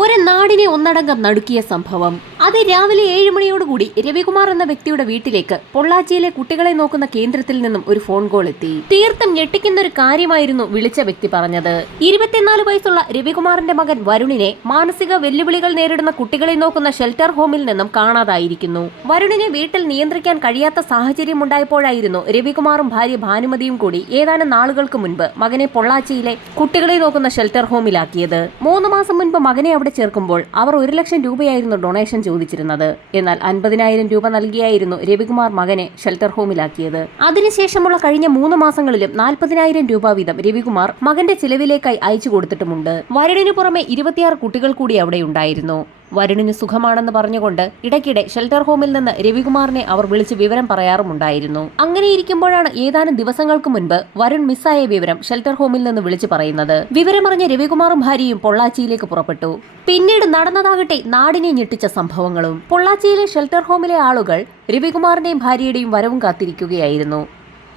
ഒരു നാടിനെ ഒന്നടങ്കം നടുക്കിയ സംഭവം. അത് രാവിലെ 7 മണിയോടുകൂടി രവികുമാർ എന്ന വ്യക്തിയുടെ വീട്ടിലേക്ക് പൊള്ളാച്ചിയിലെ കുട്ടികളെ നോക്കുന്ന കേന്ദ്രത്തിൽ നിന്നും ഒരു ഫോൺ കോൾ എത്തി. തീർത്തും ഞെട്ടിക്കുന്ന ഒരു കാര്യമായിരുന്നു വിളിച്ച വ്യക്തി പറഞ്ഞത്. 24 വയസ്സുള്ള രവികുമാറിന്റെ മകൻ വരുണിനെ മാനസിക വെല്ലുവിളികൾ നേരിടുന്ന കുട്ടികളെ നോക്കുന്ന ഷെൽട്ടർ ഹോമിൽ നിന്നും കാണാതായിരിക്കുന്നു. വരുണിനെ വീട്ടിൽ നിയന്ത്രിക്കാൻ കഴിയാത്ത സാഹചര്യമുണ്ടായപ്പോഴായിരുന്നു രവികുമാറും ഭാര്യ ഭാനുമതിയും കൂടി ഏതാനും നാളുകൾക്ക് മുൻപ് മകനെ പൊള്ളാച്ചിയിലെ കുട്ടികളെ നോക്കുന്ന ഷെൽട്ടർ ഹോമിലാക്കിയത്. 3 മാസം മുൻപ് മകനെ അവിടെ ചേർക്കുമ്പോൾ അവർ 1 ലക്ഷം രൂപയായിരുന്നു ഡൊണേഷൻ ചോദിച്ചിരുന്നത്. എന്നാൽ 50,000 രൂപ നൽകിയായിരുന്നു രവികുമാർ മകനെ ഷെൽട്ടർ ഹോമിലാക്കിയത്. അതിനുശേഷമുള്ള കഴിഞ്ഞ 3 മാസങ്ങളിലും 40,000 രൂപ വീതം രവികുമാർ മകന്റെ ചിലവിലേക്കായി അയച്ചു കൊടുത്തിട്ടുമുണ്ട്. വരുണിനു പുറമെ 26 കുട്ടികൾ കൂടി അവിടെ ഉണ്ടായിരുന്നു. വരുണിന് സുഖമാണെന്ന് പറഞ്ഞുകൊണ്ട് ഇടയ്ക്കിടെ ഷെൽട്ടർ ഹോമിൽ നിന്ന് രവികുമാറിനെ അവർ വിളിച്ച് വിവരം പറയാറുമുണ്ടായിരുന്നു. അങ്ങനെയിരിക്കുമ്പോഴാണ് ഏതാനും ദിവസങ്ങൾക്ക് മുൻപ് വരുൺ മിസ്സായ വിവരം ഷെൽട്ടർ ഹോമിൽ നിന്ന് വിളിച്ചു പറയുന്നത്. വിവരമറിഞ്ഞ രവികുമാറും ഭാര്യയും പൊള്ളാച്ചിയിലേക്ക് പുറപ്പെട്ടു. പിന്നീട് നടന്നതാകട്ടെ നാടിനെ ഞെട്ടിച്ച സംഭവങ്ങളും. പൊള്ളാച്ചിയിലെ ഷെൽട്ടർ ഹോമിലെ ആളുകൾ രവികുമാറിന്റെയും ഭാര്യയുടെയും വരവും കാത്തിരിക്കുകയായിരുന്നു.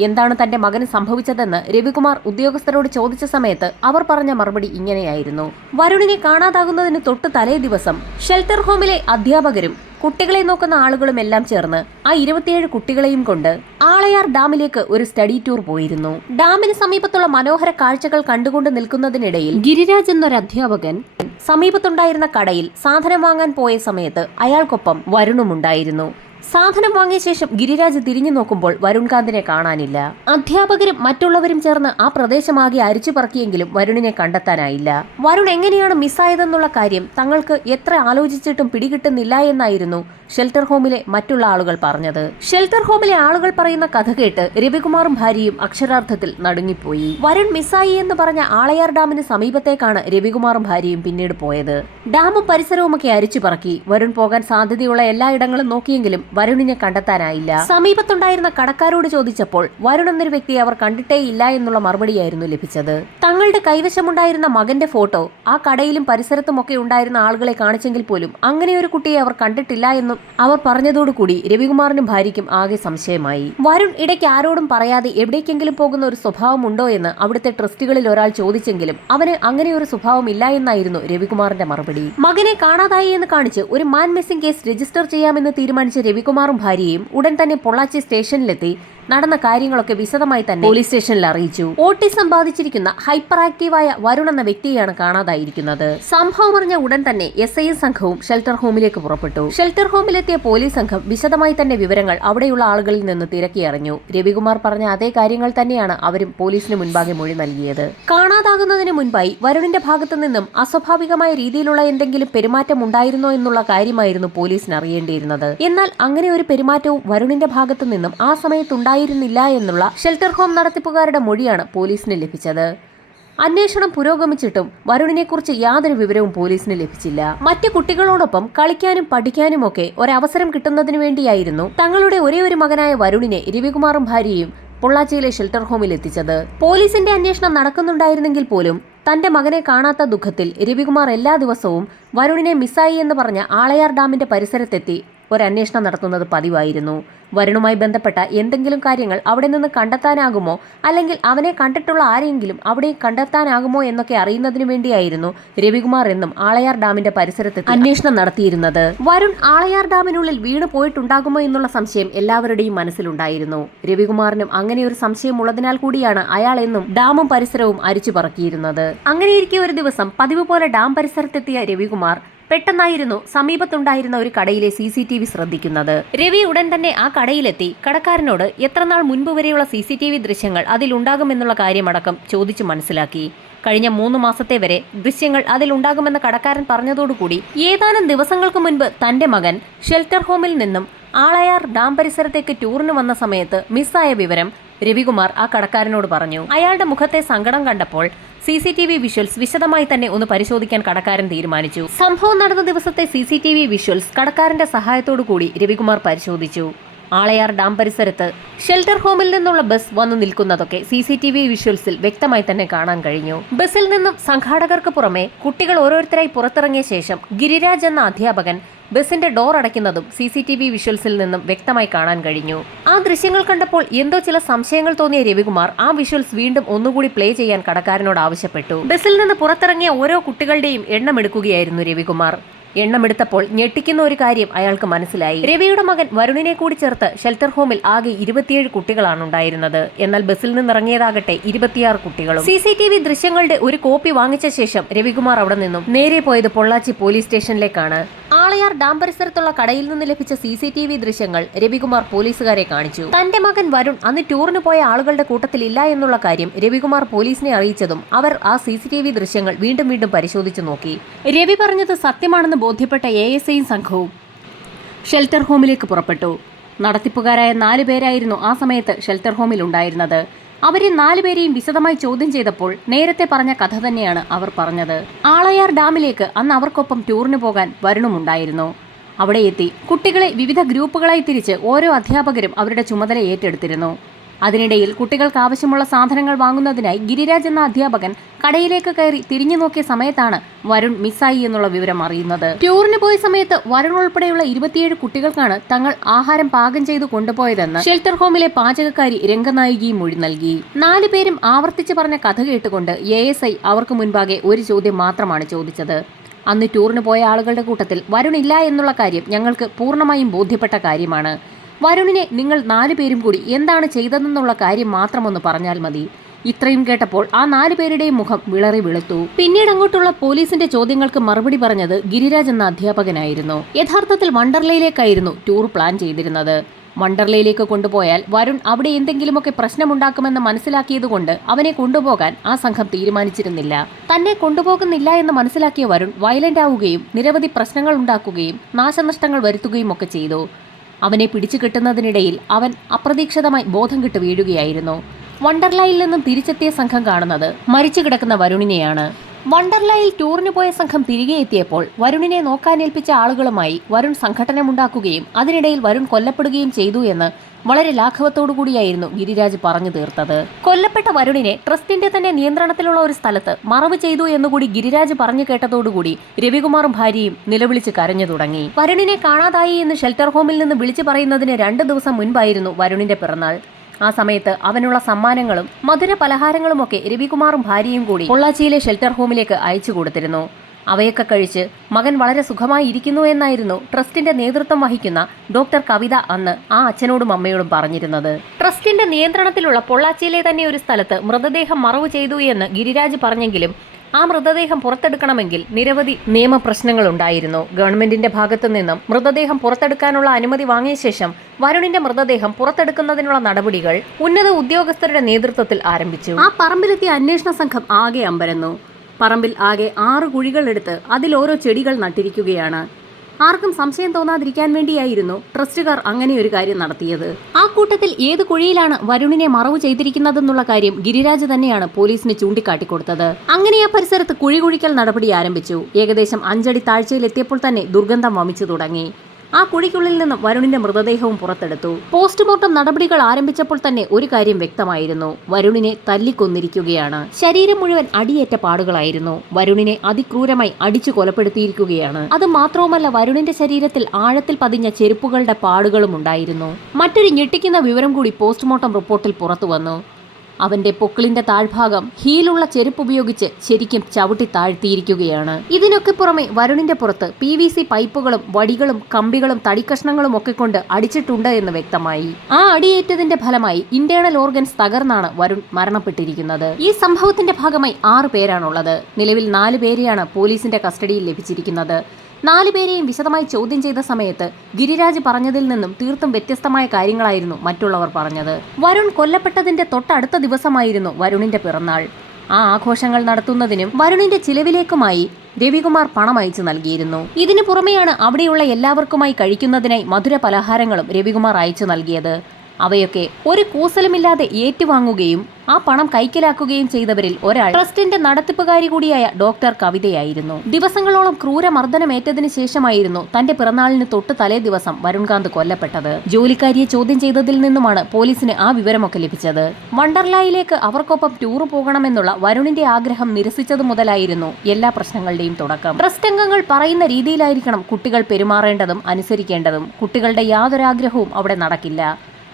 എന്താണ് തന്റെ മകന് സംഭവിച്ചതെന്ന് രവികുമാർ ഉദ്യോഗസ്ഥരോട് ചോദിച്ച സമയത്ത് അവർ പറഞ്ഞ മറുപടി ഇങ്ങനെയായിരുന്നു. വരുണിനെ കാണാതാകുന്നതിന് തൊട്ട് തലേ ദിവസം ഷെൽട്ടർ ഹോമിലെ അധ്യാപകരും കുട്ടികളെ നോക്കുന്ന ആളുകളും എല്ലാം ചേർന്ന് ആ 27 കുട്ടികളെയും കൊണ്ട് ആളയാർ ഡാമിലേക്ക് ഒരു സ്റ്റഡി ടൂർ പോയിരുന്നു. ഡാമിന് സമീപത്തുള്ള മനോഹര കാഴ്ചകൾ കണ്ടുകൊണ്ട് നിൽക്കുന്നതിനിടയിൽ ഗിരിരാജ് എന്നൊരു അധ്യാപകൻ സമീപത്തുണ്ടായിരുന്ന കടയിൽ സാധനം വാങ്ങാൻ പോയ സമയത്ത് അയാൾക്കൊപ്പം വരുണുമുണ്ടായിരുന്നു. സാധനം വാങ്ങിയ ശേഷം ഗിരിരാജ് തിരിഞ്ഞു നോക്കുമ്പോൾ വരുൺകാന്തിനെ കാണാനില്ല. അധ്യാപകരും മറ്റുള്ളവരും ചേർന്ന് ആ പ്രദേശമാകെ അരിച്ചു പറക്കിയെങ്കിലും വരുണിനെ കണ്ടെത്താനായില്ല. വരുൺ എങ്ങനെയാണ് മിസ്സായതെന്നുള്ള കാര്യം തങ്ങൾക്ക് എത്ര ആലോചിച്ചിട്ടും പിടികിട്ടുന്നില്ല എന്നായിരുന്നു ഷെൽട്ടർ ഹോമിലെ മറ്റുള്ള ആളുകൾ പറഞ്ഞത്. ഷെൽട്ടർ ഹോമിലെ ആളുകൾ പറയുന്ന കഥ കേട്ട് രവികുമാറും ഭാര്യയും അക്ഷരാർത്ഥത്തിൽ നടുങ്ങിപ്പോയി. വരുൺ മിസ്സായി എന്ന് പറഞ്ഞ ആളയാർ ഡാമിന് സമീപത്തേക്കാണ് രവികുമാറും ഭാര്യയും പിന്നീട് പോയത്. ഡാമും പരിസരവുമൊക്കെ അരിച്ചു പറക്കി വരുൺ പോകാൻ സാധ്യതയുള്ള എല്ലായിടങ്ങളും നോക്കിയെങ്കിലും വരുണിനെ കണ്ടെത്താനായില്ല. സമീപത്തുണ്ടായിരുന്ന കടക്കാരോട് ചോദിച്ചപ്പോൾ വരുൺ എന്നൊരു വ്യക്തിയെ അവർ കണ്ടിട്ടേ ഇല്ല എന്നുള്ള മറുപടിയായിരുന്നു ലഭിച്ചത്. തങ്ങളുടെ കൈവശമുണ്ടായിരുന്ന മകന്റെ ഫോട്ടോ ആ കടയിലും പരിസരത്തുമൊക്കെ ഉണ്ടായിരുന്ന ആളുകളെ കാണിച്ചെങ്കിൽ പോലും അങ്ങനെ ഒരു കുട്ടിയെ അവർ കണ്ടിട്ടില്ല എന്നും അവർ പറഞ്ഞതോടുകൂടി രവികുമാറിനും ഭാര്യയ്ക്കും ആകെ സംശയമായി. വരുൺ ഇടയ്ക്ക് ആരോടും പറയാതെ എവിടേക്കെങ്കിലും പോകുന്ന ഒരു സ്വഭാവമുണ്ടോ എന്ന് അവിടുത്തെ ട്രസ്റ്റികളിൽ ഒരാൾ ചോദിച്ചെങ്കിലും അവന് അങ്ങനെ ഒരു സ്വഭാവം ഇല്ല എന്നായിരുന്നു രവികുമാറിന്റെ മറുപടി. മകനെ കാണാതായി എന്ന് കാണിച്ച് ഒരു മാൻ മിസ്സിംഗ് കേസ് രജിസ്റ്റർ ചെയ്യാമെന്ന് തീരുമാനിച്ച രവികുമാറും ഭാര്യയും ഉടൻ തന്നെ പൊള്ളാച്ചി സ്റ്റേഷനിലെത്തി നടന്ന കാര്യങ്ങളൊക്കെ വിശദമായി തന്നെ പോലീസ് സ്റ്റേഷനിൽ അറിയിച്ചു. ഓട്ടിസം ബാധിച്ചിരിക്കുന്ന ഹൈപ്പർ ആക്റ്റീവായ വരുൺ എന്ന വ്യക്തിയാണ് കാണാതായിരിക്കുന്നത്. സംഭവം അറിഞ്ഞ ഉടൻ തന്നെ SI സംഘവും ഷെൽട്ടർ ഹോമിലേക്ക് പുറപ്പെട്ടു. ഷെൽട്ടർ ഹോമിലെത്തിയ പോലീസ് സംഘം വിശദമായി തന്നെ വിവരങ്ങൾ അവിടെയുള്ള ആളുകളിൽ നിന്ന് തിരക്കിയറിഞ്ഞു. രവികുമാർ പറഞ്ഞ അതേ കാര്യങ്ങൾ തന്നെയാണ് അവരും പോലീസിന് മുൻപാകെ മൊഴി നൽകിയത്. കാണാതാകുന്നതിന് മുൻപായി വരുണിന്റെ ഭാഗത്തു നിന്നും അസ്വാഭാവികമായ രീതിയിലുള്ള എന്തെങ്കിലും പെരുമാറ്റം ഉണ്ടായിരുന്നോ എന്നുള്ള കാര്യമായിരുന്നു പോലീസിന് അറിയേണ്ടിയിരുന്നത്. എന്നാൽ അങ്ങനെ ഒരു പെരുമാറ്റവും വരുണിന്റെ ഭാഗത്തു നിന്നും ആ സമയത്ത് ായിരുന്നില്ല എന്നുള്ള ഷെൽട്ടർ ഹോം നടത്തിപ്പുകാരുടെ മൊഴിയാണ് പോലീസിന് ലഭിച്ചത്. അന്വേഷണം പുരോഗമിച്ചിട്ടും വരുണിനെക്കുറിച്ച് യാതൊരു വിവരവും പോലീസിന് ലഭിച്ചില്ല. മറ്റു കുട്ടികളോടൊപ്പം കളിക്കാനും പഠിക്കാനുമൊക്കെ ഒരവസരം കിട്ടുന്നതിനു വേണ്ടിയായിരുന്നു തങ്ങളുടെ ഒരേ ഒരു മകനായ വരുണിനെ രവികുമാറും ഭാര്യയും പൊള്ളാച്ചിയിലെ ഷെൽട്ടർ ഹോമിൽ എത്തിച്ചത്. പോലീസിന്റെ അന്വേഷണം നടക്കുന്നുണ്ടായിരുന്നെങ്കിൽ പോലും തന്റെ മകനെ കാണാത്ത ദുഃഖത്തിൽ രവികുമാർ എല്ലാ ദിവസവും വരുണിനെ മിസ്സായി എന്ന് പറഞ്ഞ ആളയാർ ഡാമിന്റെ പരിസരത്തെത്തി ഒരന്വേഷണം നടത്തുന്നത് പതിവായിരുന്നു. വരുണുമായി ബന്ധപ്പെട്ട എന്തെങ്കിലും കാര്യങ്ങൾ അവിടെ നിന്ന് കണ്ടെത്താനാകുമോ, അല്ലെങ്കിൽ അവനെ കണ്ടിട്ടുള്ള ആരെങ്കിലും അവിടെ കണ്ടെത്താനാകുമോ എന്നൊക്കെ അറിയുന്നതിനു വേണ്ടിയായിരുന്നു രവികുമാർ എന്നും ആളയാർ ഡാമിന്റെ പരിസരത്ത് അന്വേഷണം നടത്തിയിരുന്നത്. വരുൺ ആളയാർ ഡാമിനുള്ളിൽ വീണ് പോയിട്ടുണ്ടാകുമോ എന്നുള്ള സംശയം എല്ലാവരുടെയും മനസ്സിലുണ്ടായിരുന്നു. രവികുമാറിനും അങ്ങനെ ഒരു സംശയം ഉള്ളതിനാൽ കൂടിയാണ് അയാൾ എന്നും ഡാമും പരിസരവും അരിച്ചു പറക്കിയിരുന്നത്. അങ്ങനെയിരിക്കെ ഒരു ദിവസം പതിവ് പോലെ ഡാം പരിസരത്തെത്തിയ രവികുമാർ പെട്ടെന്നായിരുന്നു സമീപത്തുണ്ടായിരുന്ന ഒരു കടയിലെ CCTV ശ്രദ്ധിക്കുന്നത്. രവി ഉടൻ തന്നെ ആ കടയിലെത്തി കടക്കാരനോട് എത്രനാൾ മുൻപ് വരെയുള്ള CCTV ദൃശ്യങ്ങൾ അതിലുണ്ടാകുമെന്നുള്ള കാര്യമടക്കം ചോദിച്ചു മനസ്സിലാക്കി. കഴിഞ്ഞ 3 മാസത്തെ വരെ ദൃശ്യങ്ങൾ അതിലുണ്ടാകുമെന്ന് കടക്കാരൻ പറഞ്ഞതോടുകൂടി ഏതാനും ദിവസങ്ങൾക്ക് മുൻപ് തന്റെ മകൻ ഷെൽട്ടർ ഹോമിൽ നിന്നും ആളയാർ ഡാം പരിസരത്തേക്ക് ടൂറിന് വന്ന സമയത്ത് മിസ്സായ വിവരം രവികുമാർ ആ കടക്കാരനോട് പറഞ്ഞു. അയാളുടെ മുഖത്തെ സങ്കടം കണ്ടപ്പോൾ CCTV വിഷ്വൽസ് വിശദമായി തന്നെ ഒന്ന് പരിശോധിക്കാൻ കടക്കാരൻ തീരുമാനിച്ചു. സംഭവം നടന്ന ദിവസത്തെ CCTV വിഷ്വൽസ് കടക്കാരന്റെ സഹായത്തോടു കൂടി രവികുമാർ പരിശോധിച്ചു. ആളയാർ ഡാം പരിസരത്ത് ഷെൽട്ടർ ഹോമിൽ നിന്നുള്ള ബസ് വന്നു നിൽക്കുന്നതൊക്കെ CCTV വിഷ്വൽസിൽ വ്യക്തമായി തന്നെ കാണാൻ കഴിഞ്ഞു. ബസ്സിൽ നിന്നും സംഘാടകർക്ക് പുറമെ കുട്ടികൾ ഓരോരുത്തരായി പുറത്തിറങ്ങിയ ശേഷം ഗിരിരാജ് എന്ന അധ്യാപകൻ ബസിന്റെ ഡോർ അടയ്ക്കുന്നതും CCTV വിഷ്വൽസിൽ നിന്നും വ്യക്തമായി കാണാൻ കഴിഞ്ഞു. ആ ദൃശ്യങ്ങൾ കണ്ടപ്പോൾ എന്തോ ചില സംശയങ്ങൾ തോന്നിയ രവികുമാർ ആ വിഷ്വൽസ് വീണ്ടും ഒന്നുകൂടി പ്ലേ ചെയ്യാൻ കടക്കാരനോട് ആവശ്യപ്പെട്ടു. ബസിൽ നിന്ന് പുറത്തിറങ്ങിയ ഓരോ കുട്ടികളുടെയും എണ്ണമെടുക്കുകയായിരുന്നു രവികുമാർ. എണ്ണമെടുത്തപ്പോൾ ഞെട്ടിക്കുന്ന ഒരു കാര്യം അയാൾക്ക് മനസ്സിലായി. രവിയുടെ മകൻ വരുണിനെ കൂടി ചേർത്ത് ഷെൽട്ടർ ഹോമിൽ ആകെ 27 കുട്ടികളാണ് ഉണ്ടായിരുന്നത്. എന്നാൽ ബസിൽ നിന്നിറങ്ങിയതാകട്ടെ 26 കുട്ടികളും. CCTV ദൃശ്യങ്ങളുടെ ഒരു കോപ്പി വാങ്ങിച്ച ശേഷം രവികുമാർ അവിടെ നിന്നും നേരെ പോയത് പൊള്ളാച്ചി പോലീസ് സ്റ്റേഷനിലേക്കാണ്. ആളയാർ ഡാം പരിസരത്തുള്ള കടയിൽ നിന്ന് ലഭിച്ച CCTV ദൃശ്യങ്ങൾ രവികുമാർ പോലീസുകാരെ കാണിച്ചു. തന്റെ മകൻ വരുൺ അന്ന് ടൂറിന് പോയ ആളുകളുടെ കൂട്ടത്തിൽ ഇല്ല എന്നുള്ള കാര്യം രവികുമാർ പോലീസിനെ അറിയിച്ചതും അവർ ആ CCTV ദൃശ്യങ്ങൾ വീണ്ടും വീണ്ടും പരിശോധിച്ചു നോക്കി. രവി പറഞ്ഞത് സത്യമാണെന്ന് ബോധ്യപ്പെട്ട ASIയും സംഘവും ഷെൽട്ടർ ഹോമിലേക്ക് പുറപ്പെട്ടു. നടത്തിപ്പുകാരായ 4 പേരായിരുന്നു ആ സമയത്ത് ഷെൽട്ടർ ഹോമിൽ ഉണ്ടായിരുന്നത്. അവരെ 4 പേരെയും വിശദമായി ചോദ്യം ചെയ്തപ്പോൾ നേരത്തെ പറഞ്ഞ കഥ തന്നെയാണ് അവർ പറഞ്ഞത്. ആളയാർ ഡാമിലേക്ക് അന്ന് അവർക്കൊപ്പം ടൂറിന് പോകാൻ വരുണുമുണ്ടായിരുന്നു. അവിടെ എത്തി കുട്ടികളെ വിവിധ ഗ്രൂപ്പുകളായി തിരിച്ച് ഓരോ അധ്യാപകരും അവരുടെ ചുമതല ഏറ്റെടുത്തിരുന്നു. അതിനിടയിൽ കുട്ടികൾക്ക് ആവശ്യമുള്ള സാധനങ്ങൾ വാങ്ങുന്നതിനായി ഗിരിരാജ് എന്ന അധ്യാപകൻ കടയിലേക്ക് കയറി തിരിഞ്ഞു നോക്കിയ സമയത്താണ് വരുൺ മിസ്സായി എന്നുള്ള വിവരം അറിയുന്നത്. ടൂറിന് പോയ സമയത്ത് വരുൺ ഉൾപ്പെടെയുള്ള 27 കുട്ടികൾക്കാണ് തങ്ങൾ ആഹാരം പാകം ചെയ്തു കൊണ്ടുപോയതെന്ന് ഷെൽട്ടർ ഹോമിലെ പാചകക്കാരി രംഗനായികയും മൊഴി നൽകി. 4 പേരും ആവർത്തിച്ച് പറഞ്ഞ കഥ കേട്ടുകൊണ്ട് ASI അവർക്ക് മുൻപാകെ ഒരു ചോദ്യം മാത്രമാണ് ചോദിച്ചത്. അന്ന് ടൂറിന് പോയ ആളുകളുടെ കൂട്ടത്തിൽ വരുൺ ഇല്ല എന്നുള്ള കാര്യം ഞങ്ങൾക്ക് പൂർണ്ണമായും ബോധ്യപ്പെട്ട കാര്യമാണ്. വരുണിനെ നിങ്ങൾ 4 പേരും കൂടി എന്താണ് ചെയ്തതെന്നുള്ള കാര്യം മാത്രമൊന്ന് പറഞ്ഞാൽ മതി. ഇത്രയും കേട്ടപ്പോൾ ആ 4 പേരുടെയും മുഖം വിളറി വെളുത്തു. പിന്നീട് അങ്ങോട്ടുള്ള പോലീസിന്റെ ചോദ്യങ്ങൾക്ക് മറുപടി പറഞ്ഞത് ഗിരിരാജ് എന്ന അധ്യാപകനായിരുന്നു. യഥാർത്ഥത്തിൽ വണ്ടർലയിലേക്കായിരുന്നു ടൂർ പ്ലാൻ ചെയ്തിരുന്നത്. വണ്ടർലയിലേക്ക് കൊണ്ടുപോയാൽ വരുൺ അവിടെ എന്തെങ്കിലുമൊക്കെ പ്രശ്നമുണ്ടാക്കുമെന്ന് മനസ്സിലാക്കിയതുകൊണ്ട് അവനെ കൊണ്ടുപോകാൻ ആ സംഘം തീരുമാനിച്ചിരുന്നില്ല. തന്നെ കൊണ്ടുപോകുന്നില്ല എന്ന് മനസ്സിലാക്കിയ വരുൺ വയലന്റ് ആവുകയും നിരവധി പ്രശ്നങ്ങൾ ഉണ്ടാക്കുകയും നാശനഷ്ടങ്ങൾ വരുത്തുകയും ഒക്കെ ചെയ്തു. അവനെ പിടിച്ചു കിട്ടുന്നതിനിടയിൽ അവൻ അപ്രതീക്ഷിതമായി ബോധം കിട്ടു വീഴുകയായിരുന്നു. വണ്ടർലയിൽ നിന്നും തിരിച്ചെത്തിയ സംഘം കാണുന്നത് മരിച്ചു കിടക്കുന്ന വരുണിനെയാണ്. വണ്ടർലയിൽ ടൂറിന് പോയ സംഘം തിരികെ എത്തിയപ്പോൾ വരുണിനെ നോക്കാനേൽപ്പിച്ച ആളുകളുമായി വരുൺ സംഘട്ടനമുണ്ടാക്കുകയും അതിനിടയിൽ വരുൺ കൊല്ലപ്പെടുകയും ചെയ്തു എന്ന് വളരെ ലാഘവത്തോടുകൂടിയായിരുന്നു ഗിരിരാജ് പറഞ്ഞു തീർത്തത്. കൊല്ലപ്പെട്ട വരുണിനെ ട്രസ്റ്റിന്റെ തന്നെ നിയന്ത്രണത്തിലുള്ള ഒരു സ്ഥലത്ത് മറവ് ചെയ്തു എന്നുകൂടി ഗിരിരാജ് പറഞ്ഞു കേട്ടതോടുകൂടി രവികുമാറും ഭാര്യയും നിലവിളിച്ച് കരഞ്ഞു തുടങ്ങി. വരുണിനെ കാണാതായി എന്ന് ഷെൽട്ടർ ഹോമിൽ നിന്ന് വിളിച്ചു പറയുന്നതിന് 2 ദിവസം മുൻപായിരുന്നു വരുണിന്റെ പിറന്നാൾ. ആ സമയത്ത് അവനുള്ള സമ്മാനങ്ങളും മധുര പലഹാരങ്ങളുമൊക്കെ രവികുമാറും ഭാര്യയും കൂടി പൊള്ളാച്ചിയിലെ ഷെൽട്ടർ ഹോമിലേക്ക് അയച്ചു കൊടുത്തിരുന്നു. അവയൊക്കെ കഴിച്ച് മകൻ വളരെ സുഖമായി ഇരിക്കുന്നു എന്നായിരുന്നു ട്രസ്റ്റിന്റെ നേതൃത്വം വഹിക്കുന്ന ഡോക്ടർ കവിത അന്ന് ആ അച്ഛനോടും അമ്മയോടും പറഞ്ഞിരുന്നത്. ട്രസ്റ്റിന്റെ നിയന്ത്രണത്തിലുള്ള പൊള്ളാച്ചിയിലെ തന്നെ ഒരു സ്ഥലത്ത് മൃതദേഹം മറവു ചെയ്തു എന്ന് ഗിരിരാജ് പറഞ്ഞെങ്കിലും ആ മൃതദേഹം പുറത്തെടുക്കണമെങ്കിൽ നിരവധി നിയമപ്രശ്നങ്ങൾ ഉണ്ടായിരുന്നു. ഗവൺമെന്റിന്റെ ഭാഗത്തു നിന്നും മൃതദേഹം പുറത്തെടുക്കാനുള്ള അനുമതി വാങ്ങിയ ശേഷം വരുണിന്റെ മൃതദേഹം പുറത്തെടുക്കുന്നതിനുള്ള നടപടികൾ ഉന്നത ഉദ്യോഗസ്ഥരുടെ നേതൃത്വത്തിൽ ആരംഭിച്ചു. ആ പറമ്പിലെത്തിയ അന്വേഷണ സംഘം ആകെ അമ്പരന്നു. പറമ്പിൽ ആകെ 6 കുഴികൾ എടുത്ത് അതിൽ ഓരോ ചെടികൾ നട്ടിരിക്കുകയാണ്. ആർക്കും സംശയം തോന്നാതിരിക്കാൻ വേണ്ടിയായിരുന്നു ട്രസ്റ്റുകാർ അങ്ങനെ ഒരു കാര്യം നടത്തിയത്. ആ കൂട്ടത്തിൽ ഏത് കുഴിയിലാണ് വരുണിനെ മറവു ചെയ്തിരിക്കുന്നതെന്നുള്ള കാര്യം ഗിരിരാജ് തന്നെയാണ് പോലീസിന് ചൂണ്ടിക്കാട്ടിക്കൊടുത്തത്. അങ്ങനെ ആ പരിസരത്ത് കുഴി കുഴിക്കൽ നടപടി ആരംഭിച്ചു. ഏകദേശം 5 അടി താഴ്ചയിലെത്തിയപ്പോൾ തന്നെ ദുർഗന്ധം വമിച്ചു തുടങ്ങി. ആ കുഴിക്കുള്ളിൽ നിന്നും വരുണിന്റെ മൃതദേഹവും പുറത്തെടുത്തു. പോസ്റ്റ്മോർട്ടം നടപടികൾ ആരംഭിച്ചപ്പോൾ തന്നെ ഒരു കാര്യം വ്യക്തമായിരുന്നു. വരുണിനെ തല്ലിക്കൊന്നിരിക്കുകയാണ്. ശരീരം മുഴുവൻ അടിയേറ്റ പാടുകളായിരുന്നു. വരുണിനെ അതിക്രൂരമായി അടിച്ചു കൊലപ്പെടുത്തിയിരിക്കുകയാണ്. അത് മാത്രവുമല്ല, വരുണിന്റെ ശരീരത്തിൽ ആഴത്തിൽ പതിഞ്ഞ ചെരുപ്പുകളുടെ പാടുകളും ഉണ്ടായിരുന്നു. മറ്റൊരു ഞെട്ടിക്കുന്ന വിവരം കൂടി പോസ്റ്റ്മോർട്ടം റിപ്പോർട്ടിൽ പുറത്തു വന്നു. അവന്റെ പൊക്കിളിന്റെ താഴ്ഭാഗം ഹീലുള്ള ചെരുപ്പ് ഉപയോഗിച്ച് ശരിക്കും ചവിട്ടി താഴ്ത്തിയിരിക്കുകയാണ്. ഇതിനൊക്കെ പുറമെ വരുണിന്റെ പുറത്ത് PVC പൈപ്പുകളും വടികളും കമ്പികളും തടിക്കഷ്ണങ്ങളും ഒക്കെ കൊണ്ട് അടിച്ചിട്ടുണ്ട് എന്ന് വ്യക്തമായി. ആ അടിയേറ്റതിന്റെ ഫലമായി ഇന്റേണൽ ഓർഗൻസ് തകർന്നാണ് വരുൺ മരണപ്പെട്ടിരിക്കുന്നത്. ഈ സംഭവത്തിന്റെ ഭാഗമായി 6 പേരാണുള്ളത്. നിലവിൽ 4 പേരെയാണ് പോലീസിന്റെ കസ്റ്റഡിയിൽ ലഭിച്ചിരിക്കുന്നത്. 4 പേരെയും വിശദമായി ചോദ്യം ചെയ്ത സമയത്ത് ഗിരിരാജ് പറഞ്ഞതിൽ നിന്നും തീർത്തും വ്യത്യസ്തമായ കാര്യങ്ങളായിരുന്നു മറ്റുള്ളവർ പറഞ്ഞത്. വരുൺ കൊല്ലപ്പെട്ടതിന്റെ തൊട്ടടുത്ത ദിവസമായിരുന്നു വരുണിന്റെ പിറന്നാൾ. ആ ആഘോഷങ്ങൾ നടത്തുന്നതിനും വരുണിന്റെ ചിലവിലേക്കുമായി രവികുമാർ പണം അയച്ചു നൽകിയിരുന്നു. ഇതിനു പുറമെയാണ് അവിടെയുള്ള എല്ലാവർക്കുമായി കഴിക്കുന്നതിനായി മധുര പലഹാരങ്ങളും രവികുമാർ അയച്ചു നൽകിയത്. അവയൊക്കെ ഒരു കൂസലുമില്ലാതെ ഏറ്റുവാങ്ങുകയും ആ പണം കൈക്കലാക്കുകയും ചെയ്തവരിൽ ഒരാൾ ട്രസ്റ്റിന്റെ നടത്തിപ്പുകാരി കൂടിയായ ഡോക്ടർ കവിതയായിരുന്നു. ദിവസങ്ങളോളം ക്രൂരമർദ്ദനമേറ്റതിനു ശേഷമായിരുന്നു തന്റെ പിറന്നാളിന് തൊട്ട് തലേ ദിവസം വരുൺകാന്ത് കൊല്ലപ്പെട്ടത്. ജോലിക്കാരിയെ ചോദ്യം ചെയ്തതിൽ നിന്നുമാണ് പോലീസിന് ആ വിവരമൊക്കെ ലഭിച്ചത്. വണ്ടർലായിലേക്ക് അവർക്കൊപ്പം ടൂർ പോകണമെന്നുള്ള വരുണിന്റെ ആഗ്രഹം നിരസിച്ചതു മുതലായിരുന്നു എല്ലാ പ്രശ്നങ്ങളുടെയും തുടക്കം. ട്രസ്റ്റ് അംഗങ്ങൾ പറയുന്ന രീതിയിലായിരിക്കണം കുട്ടികൾ പെരുമാറേണ്ടതും അനുസരിക്കേണ്ടതും. കുട്ടികളുടെ യാതൊരാഗ്രഹവും അവിടെ നടക്കില്ല.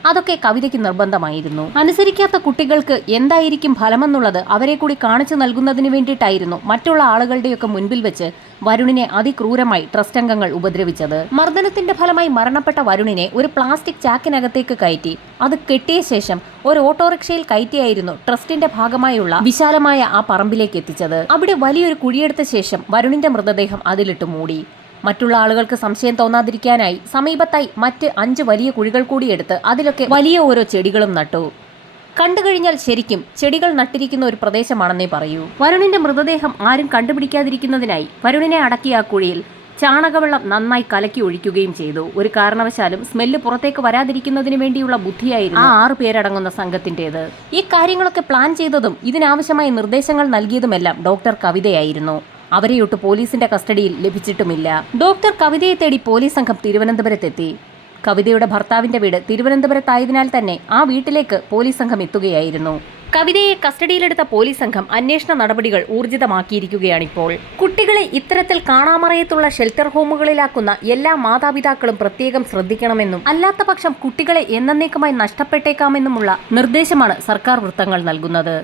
അതൊക്കെ കവിതയ്ക്ക് നിർബന്ധമായിരുന്നു. അനുസരിക്കാത്ത കുട്ടികൾക്ക് എന്തായിരിക്കും ഫലമെന്നുള്ളത് അവരെ കൂടി കാണിച്ചു നൽകുന്നതിന് വേണ്ടിയിട്ടായിരുന്നു മറ്റുള്ള ആളുകളുടെയൊക്കെ മുൻപിൽ വെച്ച് വരുണിനെ അതിക്രൂരമായി ട്രസ്റ്റ് അംഗങ്ങൾ ഉപദ്രവിച്ചത്. മർദ്ദനത്തിന്റെ ഫലമായി മരണപ്പെട്ട വരുണിനെ ഒരു പ്ലാസ്റ്റിക് ചാക്കിനകത്തേക്ക് കയറ്റി അത് കെട്ടിയ ശേഷം ഒരു ഓട്ടോറിക്ഷയിൽ കയറ്റിയായിരുന്നു ട്രസ്റ്റിന്റെ ഭാഗമായുള്ള വിശാലമായ ആ പറമ്പിലേക്ക് എത്തിച്ചത്. അവിടെ വലിയൊരു കുഴിയെടുത്ത ശേഷം വരുണിന്റെ മൃതദേഹം അതിലിട്ട് മൂടി. മറ്റുള്ള ആളുകൾക്ക് സംശയം തോന്നാതിരിക്കാനായി സമീപത്തായി മറ്റ് 5 വലിയ കുഴികൾ കൂടി എടുത്ത് അതിലൊക്കെ വലിയ ഓരോ ചെടികളും നട്ടു. കണ്ടുകഴിഞ്ഞാൽ ശരിക്കും ചെടികൾ നട്ടിരിക്കുന്ന ഒരു പ്രദേശമാണെന്നേ പറയൂ. വരുണിന്റെ മൃതദേഹം ആരും കണ്ടുപിടിക്കാതിരിക്കുന്നതിനായി വരുണിനെ അടക്കിയ ആ കുഴിയിൽ ചാണകവെള്ളം നന്നായി കലക്കി ഒഴിക്കുകയും ചെയ്തു. ഒരു കാരണവശാലും സ്മെല്ല് പുറത്തേക്ക് വരാതിരിക്കുന്നതിന് വേണ്ടിയുള്ള ബുദ്ധിയായിരുന്നു ആ 6 പേരടങ്ങുന്ന സംഘത്തിൻ്റെത്. ഈ കാര്യങ്ങളൊക്കെ പ്ലാൻ ചെയ്തതും ഇതിനാവശ്യമായ നിർദ്ദേശങ്ങൾ നൽകിയതുമെല്ലാം ഡോക്ടർ കവിതയായിരുന്നു. അവരെയൊട്ട് പോലീസിന്റെ കസ്റ്റഡിയിൽ ലഭിച്ചിട്ടുമില്ല. ഡോക്ടർ കവിതയെ തേടി പോലീസ് സംഘം തിരുവനന്തപുരത്തെത്തി. കവിതയുടെ ഭർത്താവിന്റെ വീട് തിരുവനന്തപുരത്തായതിനാൽ തന്നെ ആ വീട്ടിലേക്ക് പോലീസ് സംഘം എത്തുകയായിരുന്നു. കവിതയെ കസ്റ്റഡിയിലെടുത്ത പോലീസ് സംഘം അന്വേഷണ നടപടികൾ ഊർജിതമാക്കിയിരിക്കുകയാണിപ്പോൾ. കുട്ടികളെ ഇത്തരത്തിൽ കാണാമറയത്തുള്ള ഷെൽട്ടർ ഹോമുകളിലാക്കുന്ന എല്ലാ മാതാപിതാക്കളും പ്രത്യേകം ശ്രദ്ധിക്കണമെന്നും അല്ലാത്ത പക്ഷം കുട്ടികളെ എന്നേക്കുമായി നഷ്ടപ്പെട്ടേക്കാമെന്നുമുള്ള നിർദ്ദേശമാണ് സർക്കാർ വൃത്തങ്ങൾ നൽകുന്നത്.